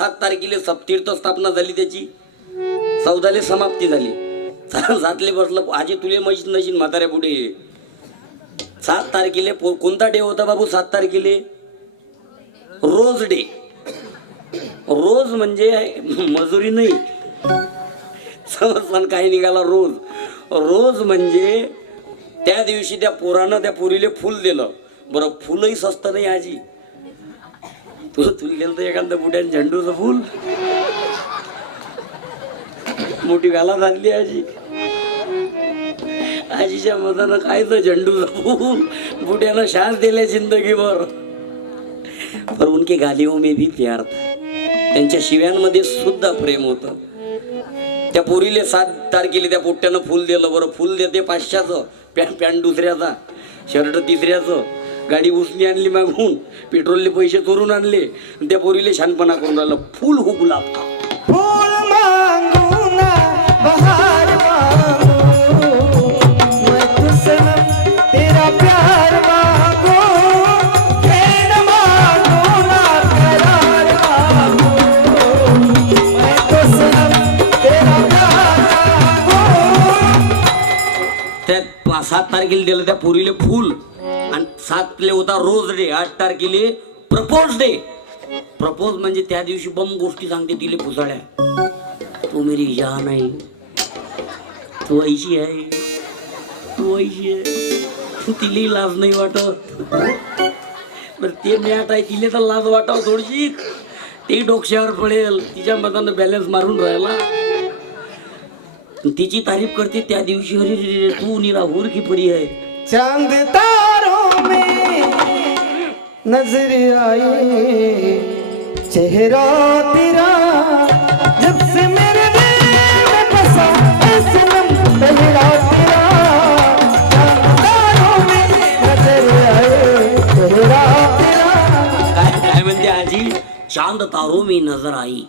सात तारखेला सप्तीर्थ स्थापना झाली त्याची. चौदाले समाप्ती झाली. सातले बसलं आजी तुले मैस नशीन म्हाताऱ्या पुढे. सात तारखेले पो- कोणता डे होता बाबू? सात तारखेले? रोज डे रोज म्हणजे मजुरी नाही. समजलं काही निघाला रोज. रोज म्हणजे त्या दिवशी त्या पोरानं त्या पोरीले फुल दिलं. बरं फुलही स्वस्त नाही आजी. तू तुला गेलं तर एखादं बुट्यान झेंडूचं फुल. मोठी गाला झाली आजी. आजीच्या मतानं काय तर झेंडूचं फुल. बुड्यानं शास दिल्या जिंदगीभर. पर उनके गालियों में भी प्यार त्यांच्या शिव्यांमध्ये सुद्धा प्रेम होतं. त्या पोरीले सात तारखेला त्या पोट्ट्यानं फुल दिलं. बरं फुल देते पाचशाचं. पॅ पॅन्ट दुसऱ्याचा शर्ट तिसऱ्याचं. गाडी उसनी आणली मागून पेट्रोलले पैसे चोरून आणले आणि त्या पोरीले शानपणा करून राहिलं. फुल हो गुलाब का फूल मांगू ना बहार मांगू मैं तुझसे तेरा प्यार मांगू खेल मांगू ना करार मांगू मैं तुझसे तेरा प्यार मांगू त्या पा- सात तारखेला दिलं त्या पोरीले फुल. सात सातले होता रोज डे आठ तारखेले प्रपोज डे. प्रपोज म्हणजे त्या दिवशी बम गोष्टी सांगते तिले फुसाड्या तू मेरी जान आहे. तू ऐशी आहे. तू ऐशी आहे. तू तिले लाज नाही वाटत. बरं ते मॅट आहे तिले तर लाज वाटाव थोडीशी. ते डोक्यावर पडेल. तिच्या मतानं बॅलन्स मारून राहिला. तिची तारीफ करते त्या दिवशी. अरे रे, तू निरा हुर की परी आहे? चांद तारो हो में नजर आए चेहरा तेरा जब से मेरे दिल में बसा सनम पहरा तेरा। तारों में नजर आए चेहरा तेरा। काय काय म्हणते आजी चांद तारो मी नजर आई।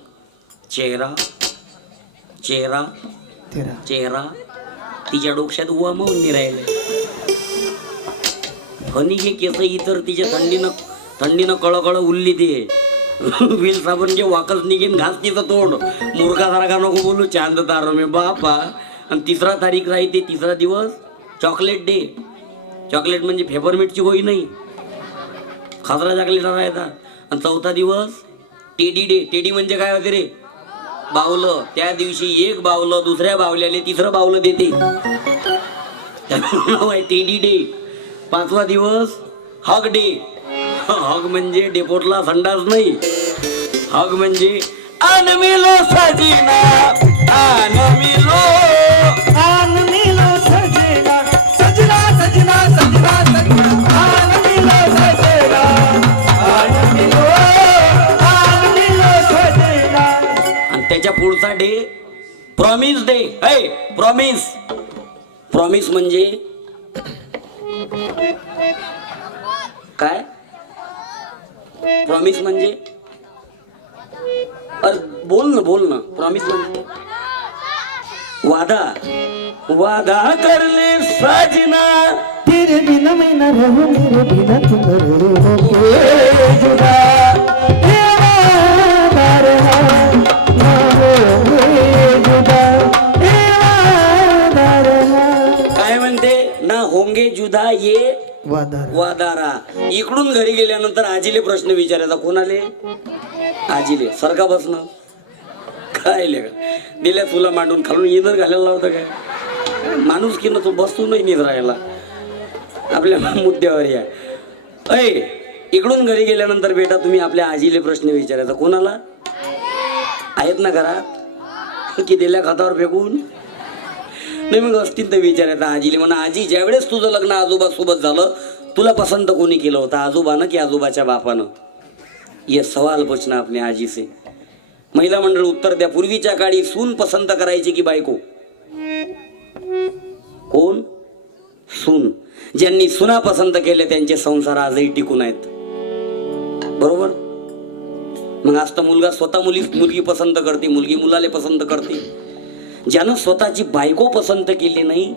चेहरा चेहरा तेरा। चेहरा। तिच्या डोक्यात उवा मौन राहिले फणी घे केस इतर तिच्या थंडीनं थंडीनं कळकळ उरली ते. विल साबण जे वाकच निघेन घास तिचं तोंड. मूर्खासारखा नको बोलू चांद तारो मी बापा. आणि तिसरा तारीख राहते तिसरा दिवस चॉकलेट डे चॉकलेट म्हणजे फेपरमिटची गोळी नाही. खासरा चॉकलेट राहतात आणि चौथा दिवस टेडी डे टेडी म्हणजे काय होते रे? बावलं. त्या दिवशी एक बावलं दुसऱ्या बावल्याले तिसरं बावलं देते. त्याचं टेडी डे पाचवा दिवस हग डे. हग म्हणजे डेपोटला संडास नाही. हग म्हणजे अनमिलो सजीना. अनमिलो. सजना. सजना सजना सजना सजना. सजना. सजना. आणि त्याच्या पुढचा डे प्रॉमिस डे है प्रॉमिस प्रॉमिस म्हणजे काय प्रॉमिस म्हणजे अरे बोल ना बोल ना प्रॉमिस म्हणजे वादा वादा करले साजना। तेरे बिना मैं न रहूँ मेरे बिना तुम रहा जुदा। जुदा ये वादा वादारा. इकडून घरी गेल्यानंतर आजीले प्रश्न विचारायचा कोणाले? आजीले. सरका बसणं. काय दिल्या तुला मांडून खालून इधर घालायला लावतं काय? माणूस की ना तो बसतो नाही नीट राहायला. आपल्या मुद्द्यावर या. ऐ इकडून घरी गेल्यानंतर बेटा तुम्ही आपल्या आजीले प्रश्न विचारायचा कोणाला? आहेत ना घरात? की दिल्या खातावर फेकून? नाही मग असतील तर विचारायचं आजीले म्हणा आजी ज्यावेळेस तुझं लग्न आजोबा सोबत झालं तुला पसंत कोणी केलं होतं आजोबानं की आजोबाच्या बापानं? ये सवाल पूछना अपने आजीचे. महिला मंडळ उत्तर द्या. पूर्वीच्या काळी सून पसंत करायची की बायको? कोण? सून. ज्यांनी सुना पसंत केले त्यांचे संसार आजही टिकून आहेत. बरोबर? मग आज तर मुलगा स्वतः मुली मुलगी पसंत करते मुलगी मुलाले पसंत करते. ज्यानं स्वतःची बायको पसंत केली नाही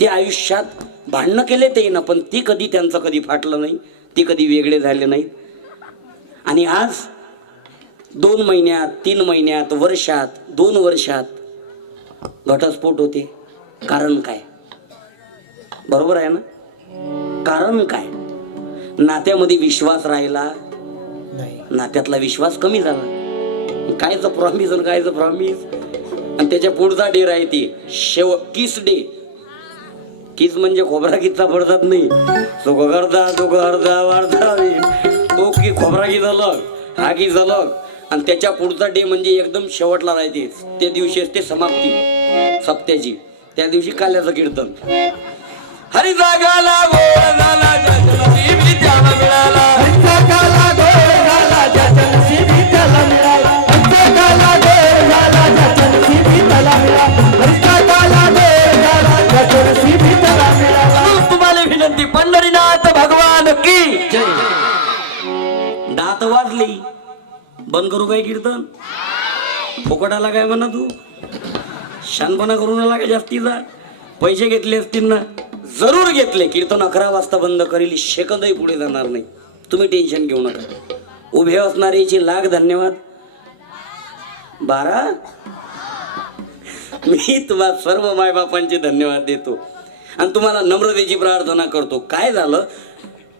ते आयुष्यात भांडणं केले ते ना पण ती कधी त्यांचं कधी फाटलं नाही ते कधी वेगळे झाले नाहीत. आणि आज दोन महिन्यात तीन महिन्यात वर्षात दोन वर्षात घटस्फोट होते. कारण काय? बरोबर आहे ना? कारण काय? नात्यामध्ये विश्वास राहिला. नात्यातला विश्वास कमी झाला. कायचं प्रॉमिस आणि कायचं प्रॉमिस आणि त्याच्या पुढचा डे राहते शेव किस डे किस म्हणजे खोबरा किस्सा पडतात नाही. तो गर्दा तो गर्दा वारदा तो की खोबरा की झलक हा की झलक आणि त्याच्या पुढचा डे म्हणजे एकदम शेवटला राहते त्या दिवशी असते समाप्ती. सप्त्याची. त्या दिवशी काल्याचं कीर्तन. हरी जागाला बंद करू काय कीर्तन? फुकट आला काय म्हणा तू. शानपणा करून आला काय जास्तीचा पैसे घेतले असतील ना जरूर घेतले. कीर्तन अकरा वाजता बंद करील शेकंदही पुढे जाणार नाही. तुम्ही टेन्शन घेऊ नका. उभे असणाऱ्याची लाख धन्यवाद. बारा? मी तुम्हाला सर्व मायबापांचे धन्यवाद देतो. आणि तुम्हाला नम्रतेची प्रार्थना करतो. काय झालं?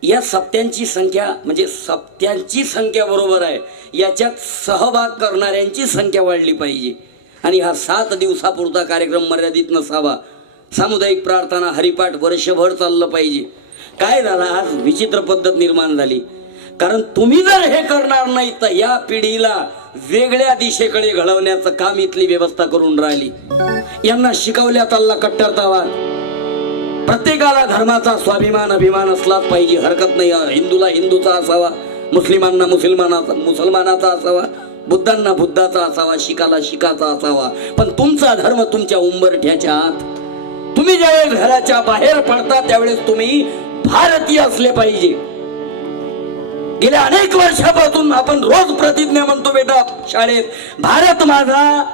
या सप्त्यांची संख्या म्हणजे सप्त्यांची संख्या बरोबर आहे. याच्यात सहभाग करणाऱ्यांची संख्या वाढली पाहिजे. आणि हा सात दिवसापुरता कार्यक्रम मर्यादित नसावा. सामुदायिक प्रार्थना हरिपाठ वर्षभर चाललं पाहिजे. काय झालं? आज विचित्र पद्धत निर्माण झाली. कारण तुम्ही जर हे करणार नाही तर या पिढीला वेगळ्या दिशेकडे घडवण्याचं काम इथली व्यवस्था करून राहिली. यांना शिकवल्या आला कट्टरतावाद प्रत्येकाला धर्माचा स्वाभिमान अभिमान असलाच पाहिजे. हरकत नाही. हिंदूला हिंदूचा असावा मुस्लिमांना मुसलमानाचा मुसलमानाचा असावा बुद्धांना बुद्धाचा असावा शिकाला शिकाचा असावा. पण तुमचा धर्म तुमच्या उंबरठ्याच्या आत. तुम्ही ज्यावेळेस घराच्या बाहेर पडता त्यावेळेस तुम्ही भारतीय असले पाहिजे. गेल्या अनेक वर्षापासून आपण रोज प्रतिज्ञा म्हणतो बेटा शाळेत भारत माझा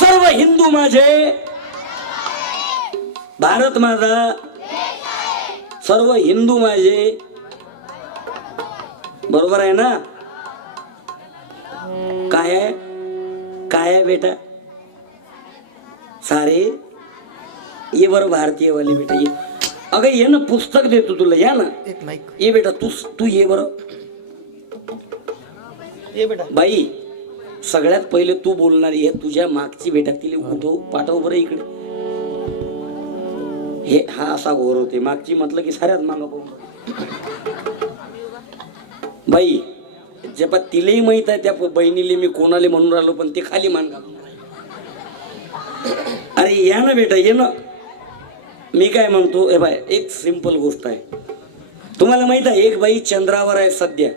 सर्व हिंदू माझे भारत माझा सर्व हिंदू माझे. बरोबर आहे ना? काय आहे? काय आहे बेटा? सारे? ये बरं भारतीयवाले बेटा ये. अगं ये ना पुस्तक देतो तुला या ना. ये बेटा तू तू ये बरं. ये बेटा. बाई सगळ्यात पहिले तू बोलणार आहे तुझ्या मागची बेटा तिला उठव पाठव बरं इकडे. हे हा असा घोर होते. मागची म्हटलं की साऱ्याच मागं बाई जेव्हा तिलाही माहीत आहे त्या बहिणीले मी कोणाले म्हणून राहिलो पण ते खाली मान घालून अरे या ना बेटा ये ना. मी काय म्हणतो हे बाय एक सिंपल गोष्ट आहे. तुम्हाला माहीत आहे एक बाई चंद्रावर आहे सध्या.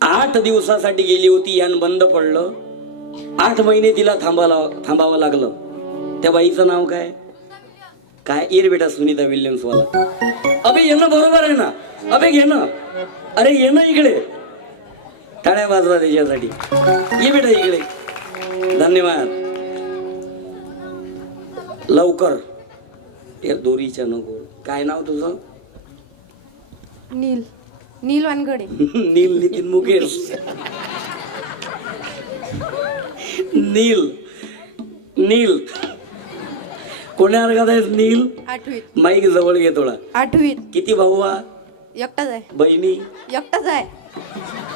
आठ दिवसासाठी गेली होती यान बंद पडलं. आठ महिने तिला थांबाला थांबावं लागलं. त्या बाईचं नाव काय? काय येर बेटा सुनीता विल्यम्स वाला? अबे येणं बरोबर आहे ना? अबे घे ना अरे ये ना इकडे. टाळ्या वाजवा त्याच्यासाठी. ये बेटा इकडे. धन्यवाद. लवकर. या दोरीच्या नको काय नाव तुझं? नील. नील वानगडे. नील नितीन मुकेश. नील. नील. कोण्या वर्गात आहेस नील आठवीत. माईक जवळ घे थोडा. आठवीत. किती भाऊ हा? एकटाच आहे. बहिणी? एकटाच आहे.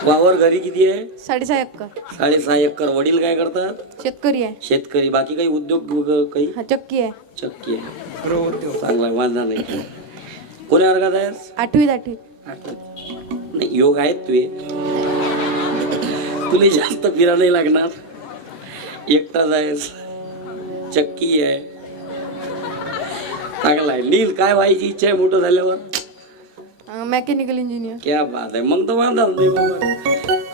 वावर घरी किती आहे? साडेसहा एकर. साडेसहा एकर. वडील काय करतात? शेतकरी आहे. शेतकरी. बाकी काही उद्योग काही? हा चक्की आहे. चक्की आहे. चांगला माझा नाही. कोण्या वर्गात आहेस? आठवीत आठवीत. आठवत नाही योग आहेत तुझे तुला जास्त फिरा नाही लागणार. एकटाच आहेस. चक्की आहे. चांगला आहे. नील काय व्हायची इच्छा आहे मोठं झाल्यावर? मेकॅनिकल इंजिनियर क्या बात आहे. मग तर वांधाच नाही बाबा.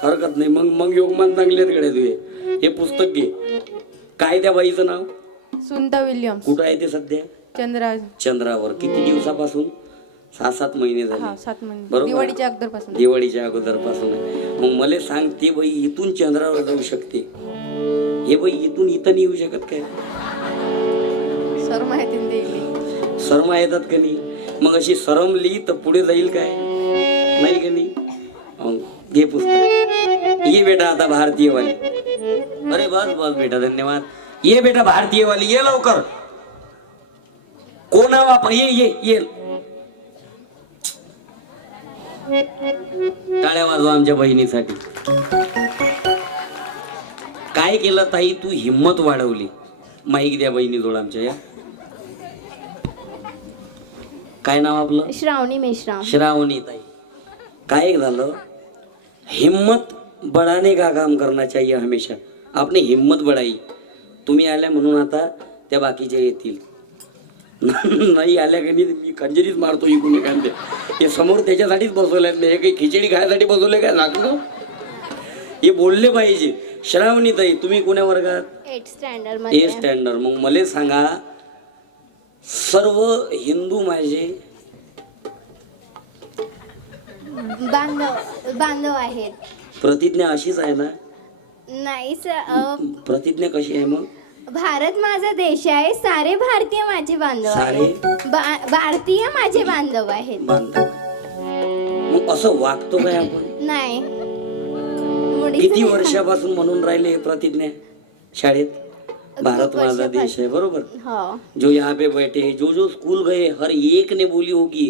हरकत नाही. मग मग योगमान चांगलेच कडे तुझे. हे पुस्तक घे. काय त्या बाईचं नाव? सुनता विल्यम्स. कुठं आहे ते सध्या? चंद्रा चंद्रावर. किती दिवसापासून? सहा सात महिने हा झाले सात महिने. बरोबर. दिवाळीच्या अगोदरपासून दिवाळीच्या अगोदरपासून मग मला सांग ते बाई इथून चंद्रावर जाऊ शकते. हे बाई इथून इथं नाही येऊ शकत काय? सर माहिती देईल शर्म येतात का नाही? मग अशी सरमली तर पुढे जाईल काय? नाही का नाही? घे पुस्तक. ये बेटा आता भारतीय वाली अरे बस बस बेटा धन्यवाद. ये बेटा भारतीय वाली ये लवकर. कोणा वापर ये ये ये. टाळ्या वाजवा आमच्या बहिणीसाठी. काय केलं ताई? तू हिम्मत वाढवली. माईक द्या बहिणी जोड आमच्या या. काय नाव आपलं? श्रावणी मेश्राम. श्रावणी ताई. काय एक झालं? हिम्मत बढ़ाने का काम करना चाहिए हमेशा. आपने हिम्मत बढ़ाई तुम्ही आल्या म्हणून आता त्या बाकीच्या येतील. नाही आल्या का नाही मी खंजरीच मारतो इकडून एखाद्या. हे समोर त्याच्यासाठीच बसवल्यात नाही हे काही खिचडी खायसाठी बसवले काय? लागलं हे बोलले पाहिजे. श्रावणी ताई तुम्ही कोण्या वर्गात? Eight standard standard. मग मला सांगा सर्व हिंदू माझे बांधव बांधव आहेत. प्रतिज्ञा अशीच आहे ना? नाही स- अ, प्रतिज्ञा कशी आहे मग? भारत माझा देश आहे सारे भारतीय माझे बांधव सारे? आहेत बा- भारतीय माझे बांधव आहेत. बांधव. मग असं वागतो काय आपण? नाही. मुळीच किती नाही. वर्षापासून म्हणून राहिले हे प्रतिज्ञा शाळेत? भारत माझा. देश है बरोबर? हो. जो यहाँ पे बैठे हैं जो जो स्कूल गए हर एक ने बोली होगी।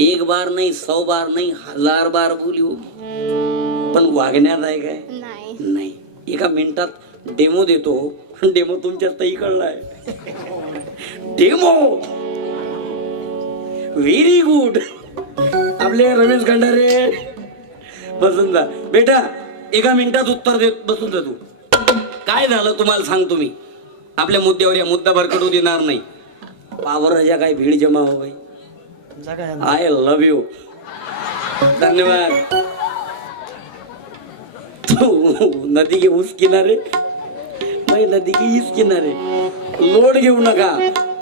एक बार नहीं सौ बार नहीं हजार बार बोली होगी। पण वागण्यात आहे काय? नाही. नाही. एका मिनिटात डेमो देतो डेमो तुमच्या तई कळलाय डेमो! व्हेरी गुड आपले रमेश खंडारे बसून जा. बेटा एका मिनिटात उत्तर देत बसून जा तू. काय झालं तुम्हाला सांगतो मी आपल्या मुद्द्यावर या मुद्दा भरकडू देणार नाही. पावर राजा काय भीड जमा हो भाई आय लव्ह यू धन्यवाद. तू नदी के उस किनारे मैं नदी की इस किनारे लोड घेऊ नका.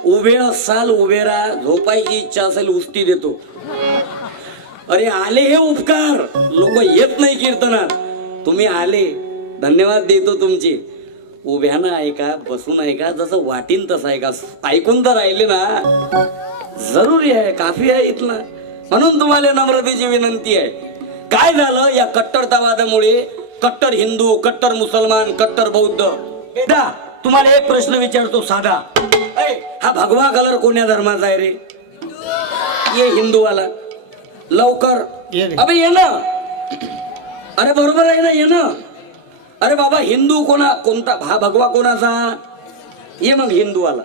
उभे असाल उभे राहा. झोपायची इच्छा असेल उस्ती देतो. अरे आले हे उपकार. लोक येत नाही कीर्तनात. तुम्ही आले. धन्यवाद देतो तुमचे. उभ्यानं ऐका बसून ऐका जसं वाटीन तसं ऐका ऐकून तर राहिले ना. जरुरी आहे काफी आहे इथलं म्हणून तुम्हाला नम्रतेची विनंती आहे. काय झालं या कट्टरतावादामुळे? कट्टर हिंदू कट्टर मुसलमान कट्टर बौद्ध. बेटा तुम्हाला एक प्रश्न विचारतो साधा. हा भगवा कलर कोण्या धर्माचा आहे रे? ये हिंदूवाला. लवकर. अबे ये ना. अरे बरोबर आहे ना ये ना. अरे बाबा हिंदू कोणा कोणता हा भगवा कोणाचा? ये मग हिंदूवाला.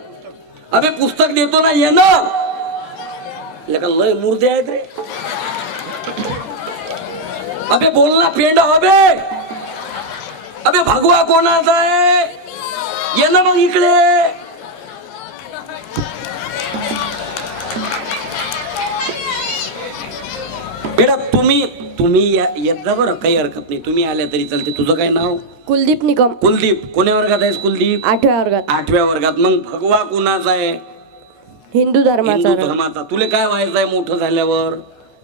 अबे पुस्तक देतो ना ये ना. लय मूर्ती आहेत रे. अबे बोल ना पेंड अबे अबे भगवा कोणाचा आहे? ये ना मग इकडे. बेटा तुम्ही तुम्ही या- येत जा बरं काही हरकत नाही. तुम्ही आल्या तरी चालते तुझं काय नाव? कुलदीप निकम. कुलदीप. कोण्या वर्गात आहेस कुलदीप? आठव्या वर्गात. आठव्या वर्गात. मग भगवा कुणाचा आहे? हिंदू हिंदू धर्माचा. तुला काय व्हायचं आहे मोठं झाल्यावर?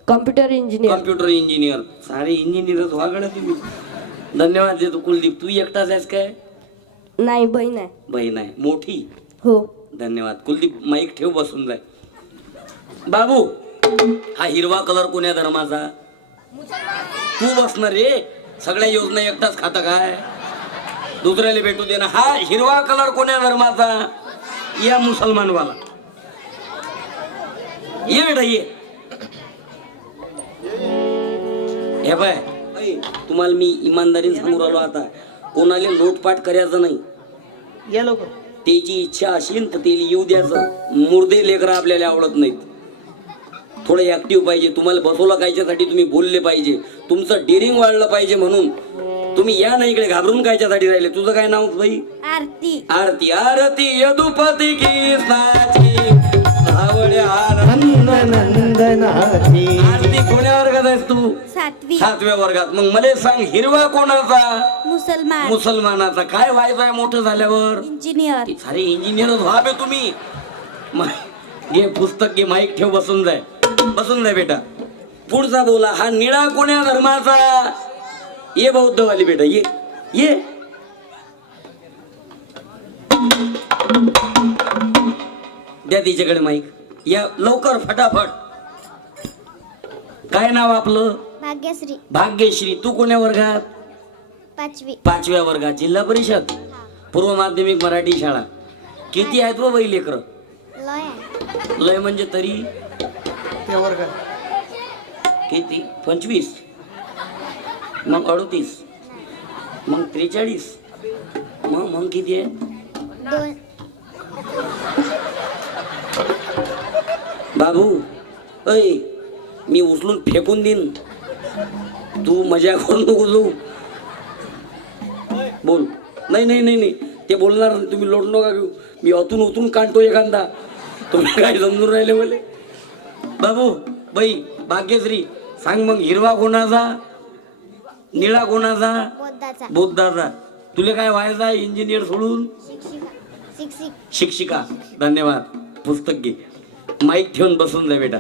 Computer engineer. Computer engineer. सारे इंजिनियरच व्हागड तुम्ही धन्यवाद देतो कुलदीप. तू एकटाच आहेस काय? नाही बहीण आहे. बहीण आहे. मोठी? हो. धन्यवाद. कुलदीप माईक ठेव बसून जाय. बाबू हा हिरवा कलर कोण्या धर्माचा? तू बसणार रे. सगळ्या योजना एकटाच खाता काय? दुसऱ्याला भेटू दे ना. हा हिरवा कलर कोण्या धर्माचा या मुसलमानवाला. ये बेटा ये. हे बाय तुम्हाला मी इमानदारीने सांगू राहिलो आता. कोणाला नोटपाट करायचं नाही. या लवकर. त्याची इच्छा असेल तर ते येऊ द्यायचं. मुर्दे लेकरं आपल्याला आवडत नाहीत. थोडं ऍक्टिव्ह पाहिजे. तुम्हाला बसवलं कायच्यासाठी तुम्ही बोलले पाहिजे. तुमचं डेअरिंग वाढलं पाहिजे म्हणून. तुम्ही या ना इकडे घाबरून कायच्यासाठी राहिले. तुझं काय नाव बाई? आरती. आरती. आरती यदुपती की आरती. नंदनाची आरती कोण्या वर्गात आहेस तू? सातवी. सातव्या वर्गात. मग मला सांग हिरवा कोणाचा? मुसलमान. मुसलमानाचा. काय व्हायचं आहे मोठं झाल्यावर? इंजिनियर. सारे इंजिनियर व्हा बे तुम्ही. घे पुस्तक घे माईक ठेव बसून जाय. बसून जाय बेटा. पुढचा बोला हा निळा कोण्या धर्माचा? ये बौद्धवाली बेटा ये ये. द्या तिच्याकडे माईक या लवकर फटाफट. काय नाव आपलं? भाग्यश्री. भाग्यश्री तू कोण्या वर्गात? पाचवी. पाचव्या वर्गात जिल्हा परिषद? पूर्व माध्यमिक मराठी शाळा. किती आहेत व बाई लेकर? लय लय म्हणजे तरी किती? पंचवीस. मग अडतीस. मग त्रेचाळीस. मग मग किती आहे? बाबू अय मी उचलून फेकून देईन. तू मजा करू नको जाऊ बोल. नाही नाही नाही नाही. ते बोलणार. तुम्ही लोट नका घेऊ. मी अतून उतरून काढतो एखादा. तुम्ही काय समजून राहिले मला? बाबू बाई भाग्यश्री सांग मग हिरवा कोणाचा निळा कोणाचा? बुद्धाचा. तुला काय व्हायचं इंजिनियर सोडून? शिक्षिका. धन्यवाद. पुस्तक घे. माईक ठेवून बसून जा बेटा.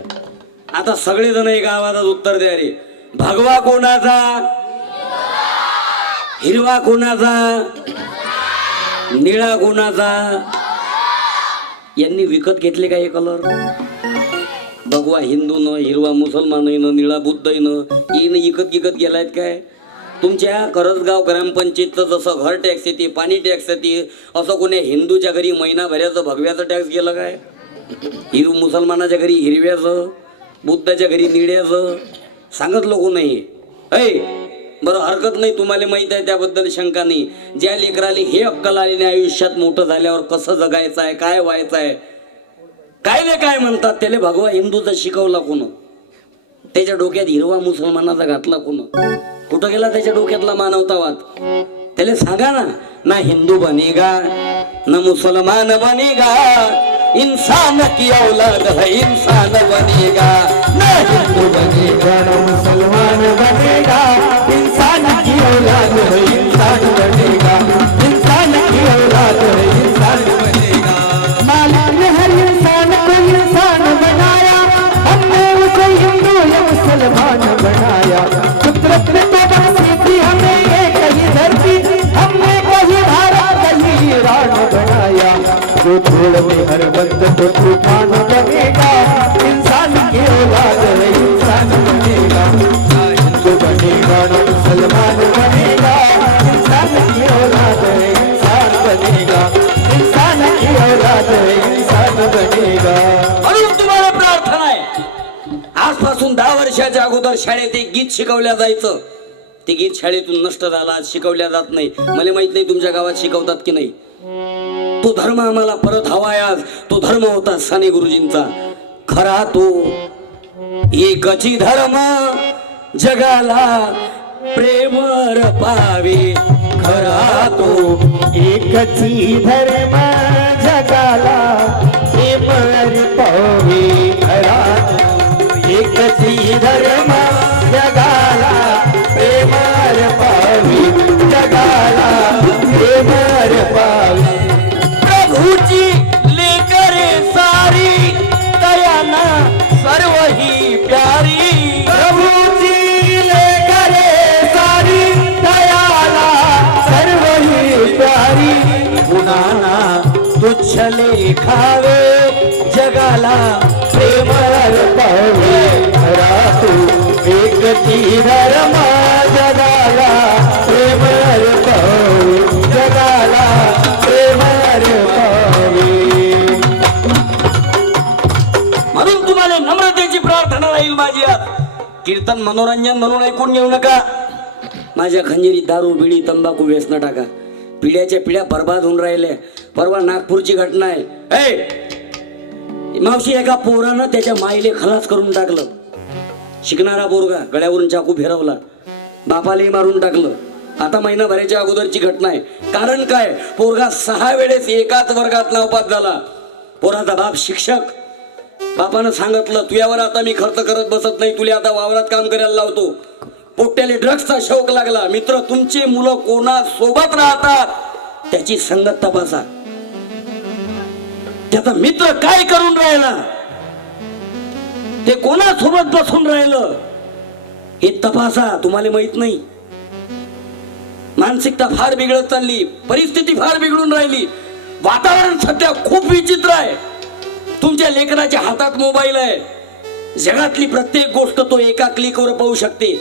आता सगळेजण एका आवाजात उत्तर द्या रे. भगवा कोणाचा? हिरवा कोणाचा? निळा कोणाचा? यांनी विकत घेतले का हे कलर भगवा हिंदूनं हिरवा मुसलमाननं निळा बुद्धनं येणं इकत इकत गेलायत काय? तुमच्या करसगाव ग्रामपंचायतचं जसं घर टॅक्स येते पाणी टॅक्स येते असं कोणी हिंदूच्या घरी महिनाभऱ्याचं भगव्याचं टॅक्स गेलं काय? हिरू मुसलमानाच्या घरी हिरव्याचं बुद्धाच्या घरी निळ्याचं सांगत लोक नाही. ऐ बरं हरकत नाही तुम्हाला माहीत आहे त्याबद्दल शंका नाही. ज्या लेकराले हे अक्कल आलेले आयुष्यात मोठं झाल्यावर कसं जगायचं आहे काय व्हायचं आहे? काय नाही काय म्हणतात त्याला भगवा हिंदूचा शिकवला कोण? त्याच्या डोक्यात हिरवा मुसलमानाचा घातला कोण? कुठं गेला त्याच्या डोक्यातला मानवतावाद? त्याला सांगा ना ना हिंदू बनेगा ना मुसलमान बनेगा इंसान की औलाद है इंसान बनेगा ना हिंदू बनेगा ना मुसलमान बनेगा इंसान की औलाद है इंसान बनेगा इंसान की औलाद है। Dios वर्षाच्या अगोदर शाळेत एक गीत शिकवल्या जायचं. ते गीत शाळेतून नष्ट झाला शिकवल्या जात नाही. मला माहीत नाही तुमच्या गावात शिकवतात की नाही. तो धर्म आम्हाला परत हवाय आज. तो धर्म होता साने गुरुजींचा. खरा तो एकची धर्म. जगाला प्रेमर पावे. खरा तो एकची धर्म. जगाला एकची एकची धर्म जगाला प्रेम पावे जगाला प्रेम पावे. म्हणून तुम्हाला नम्रतेची प्रार्थना राहील माझी आज. कीर्तन मनोरंजन म्हणून ऐकून घेऊ नका. माझ्या खंजेरी दारू बिडी तंबाखू व्यसन टाका. पिढ्याच्या पिढ्या बर्बाद होऊन राहिल्या परवा नागपूरची घटना आहे. ए! मावशी एका पोरानं त्याच्या माईले खलास करून टाकलं. शिकणारा पोरगा गळ्यावरून चाकू फिरवला. बापालाही मारून टाकलं. आता महिनाभराच्या अगोदरची घटना आहे. कारण काय? पोरगा सहा वेळेस एकाच वर्गात नावपात झाला. पोराचा बाप शिक्षक. बापानं सांगितलं तुझ्यावर आता मी खर्च करत बसत नाही. तुला आता वावरात काम करायला लावतो. पोट्याला ड्रग्सचा शौक लागला. मित्र तुमचे मुलं कोणा सोबत राहतात? त्याची संगत तपासा. त्याचा मित्र काय करून राहिला? ते कोणासोबत बसून राहिलं हे तपासा तुम्हाला माहीत नाही. मानसिकता फार बिघडत चालली परिस्थिती फार बिघडून राहिली. वातावरण सध्या खूप विचित्र आहे. तुमच्या लेकराच्या हातात मोबाईल आहे. जगातली प्रत्येक गोष्ट तो एका क्लिकवर पाहू शकते.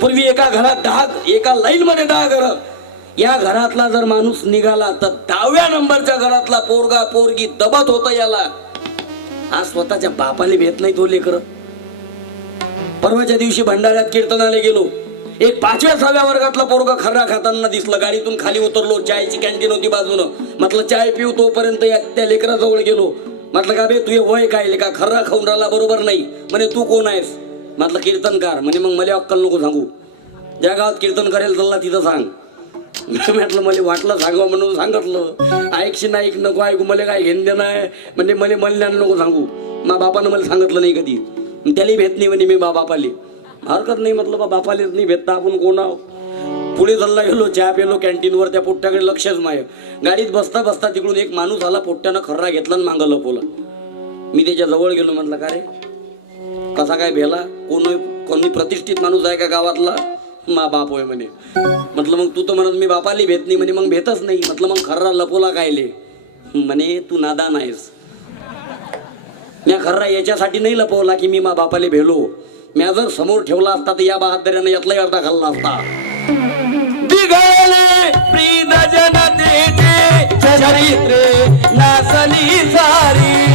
पूर्वी एका घरात दहा एका लाईन मध्ये दहा घर. या घरातला जर माणूस निघाला तर दहाव्या नंबरच्या घरातला पोरगा पोरगी दबत होता याला. आज स्वतःच्या बापाले भेट नाही तो लेकर. परवाच्या दिवशी भंडाऱ्यात कीर्तनाला गेलो. एक पाचव्या सहाव्या वर्गातला पोरगा खर्रा खाताना दिसलं. गाडीतून खाली उतरलो. चायची कॅन्टीन होती बाजूनं. म्हटलं चाय पिऊ तोपर्यंत या त्या लेकराजवळ गेलो. म्हटलं का बे तुझे वय काय? का खर्रा खाऊन राहिला बरोबर नाही. म्हणे तू कोण आहेस? म्हटलं कीर्तनकार. म्हणे मग मला अक्कल नको सांगू. ज्या गावात कीर्तन करेल चालला तिथं सांग. म्हटलं मला वाटलं सांगावं म्हणून सांगितलं. ऐकशी नाही ऐक नको ऐकू मला काय घेणं देणं आहे? म्हणजे मला मला नको सांगू. मा बापानं मला सांगितलं नाही कधी. त्यालाही भेट नाही म्हणे मी बा बापाले. हरकत नाही म्हटलं बा बापालेच नाही भेटता आपण कोण. पुढे चालला गेलो चहा पेलो कॅन्टीनवर त्या पोट्ट्याकडे लक्षच माय गाडीत बसता बसता तिकडून एक माणूस आला पोट्ट्यानं खर्रा घेतला आणि मागं लपवला मी त्याच्याजवळ गेलो म्हटलं का रे? कसा काय भेला? कोण कोणी प्रतिष्ठित माणूस आहे का गावातला? मा बाप होय म्हणे. म्हटलं मग तू तर म्हणत मी बापाली भेट नाही म्हणे मग भेटच नाही. म्हटलं मग खर्रा लपवला कायले? म्हणे तू नादान आहेस मी खर्रा याच्यासाठी नाही लपवला की मी मा बापाले भेलो. म्या जर समोर ठेवला असता तर या बहादऱ्यानं यातलाही अर्धा खाल्ला असता. चरित्रे नासली सारी.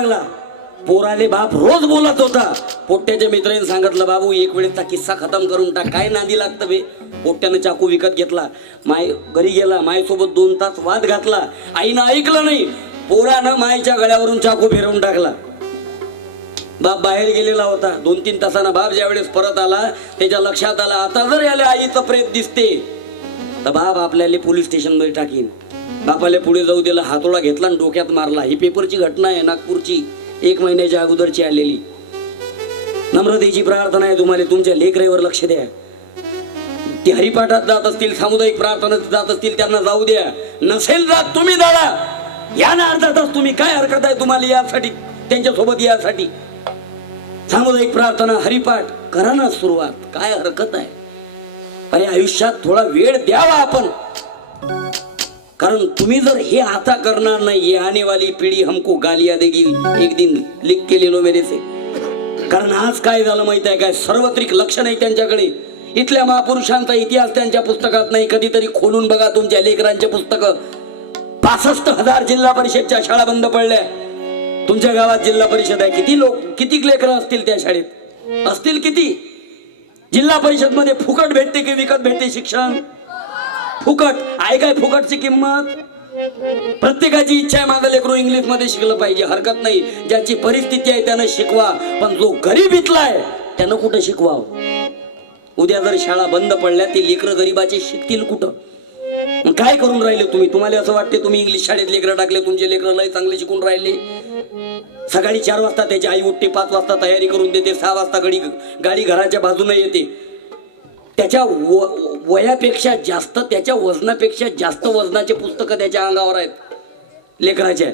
लागला. पोराले बाप रोज बोलत होता. पोट्ट्याच्या मित्राने सांगितलं बाबू एक वेळेचा किस्सा खतम करून टाक. काय नादी लागतं बे? पोट्ट्यानं चाकू विकत घेतला. माय घरी गेला. मायसोबत दोन तास वाद घातला. आईनं ऐकलं नाही. पोरानं मायच्या गळ्यावरून चाकू फिरवून टाकला. बाप बाहेर गेलेला होता. दोन तीन तासानं बाप ज्यावेळेस परत आला त्याच्या लक्षात आला आता जर याला आईचं प्रेत दिसते. तर बाप आपल्याला पोलीस स्टेशनमध्ये टाकीन. बापाला पुढे जाऊ दिला हातोडा घेतला आणि डोक्यात मारला. ही पेपरची घटना आहे नागपूरची. एक महिन्याच्या अगोदरची आलेली. नम्रतेची प्रार्थना आहे तुम्हाला. तुमच्या लेकरेवर लक्ष द्या. ते हरिपाठात जात असतील सामुदायिक प्रार्थना जात असतील त्यांना जाऊ द्या. नसेल जात तुम्ही दाडा या ना अर्धा तास तुम्ही काय हरकत आहे तुम्हाला यासाठी त्यांच्यासोबत यासाठी? सामुदायिक प्रार्थना हरिपाठ करा ना सुरुवात. काय हरकत आहे? अरे आयुष्यात थोडा वेळ द्यावा आपण. कारण तुम्ही जर हे आता करणार नाही आने वाली पिढी हमको गालिया देगी एक दिन लिख केलेलो मेरे से. कारण आज काय झालं माहीत आहे काय? सार्वत्रिक लक्ष नाही त्यांच्याकडे. इथल्या महापुरुषांचा इतिहास त्यांच्या पुस्तकात नाही. कधीतरी खोलून बघा तुमच्या लेकरांचे पुस्तक. पासष्ट हजार जिल्हा परिषदच्या शाळा बंद पडल्या. तुमच्या गावात जिल्हा परिषद आहे. किती लोक किती लेकरं असतील त्या शाळेत? असतील किती? जिल्हा परिषदमध्ये फुकट भेटते की विकत भेटते शिक्षण? फुकट. आहे काय फुकटची किंमत? प्रत्येकाची इच्छा आहे माझं लेकरू इंग्लिशमध्ये शिकलं पाहिजे. हरकत नाही. ज्याची परिस्थिती आहे त्यानं शिकवा. पण जो गरीब इथलाय त्यानं कुठं शिकवावं? उद्या जर शाळा बंद पडल्या ती लेकरं गरिबाची शिकतील कुठं? काय करून राहिले तुम्ही? तुम्हाला असं वाटते तुम्ही इंग्लिश शाळेत लेकरं टाकले तुमचे लेकरं लय चांगले शिकून राहिले? सकाळी चार वाजता त्याची आई उठते पाच वाजता तयारी करून देते सहा वाजता गाडी गाडी घराच्या बाजूने येते. त्याच्या व वयापेक्षा जास्त त्याच्या वजनापेक्षा जास्त वजनाचे पुस्तकं त्याच्या अंगावर आहेत लेकराच्या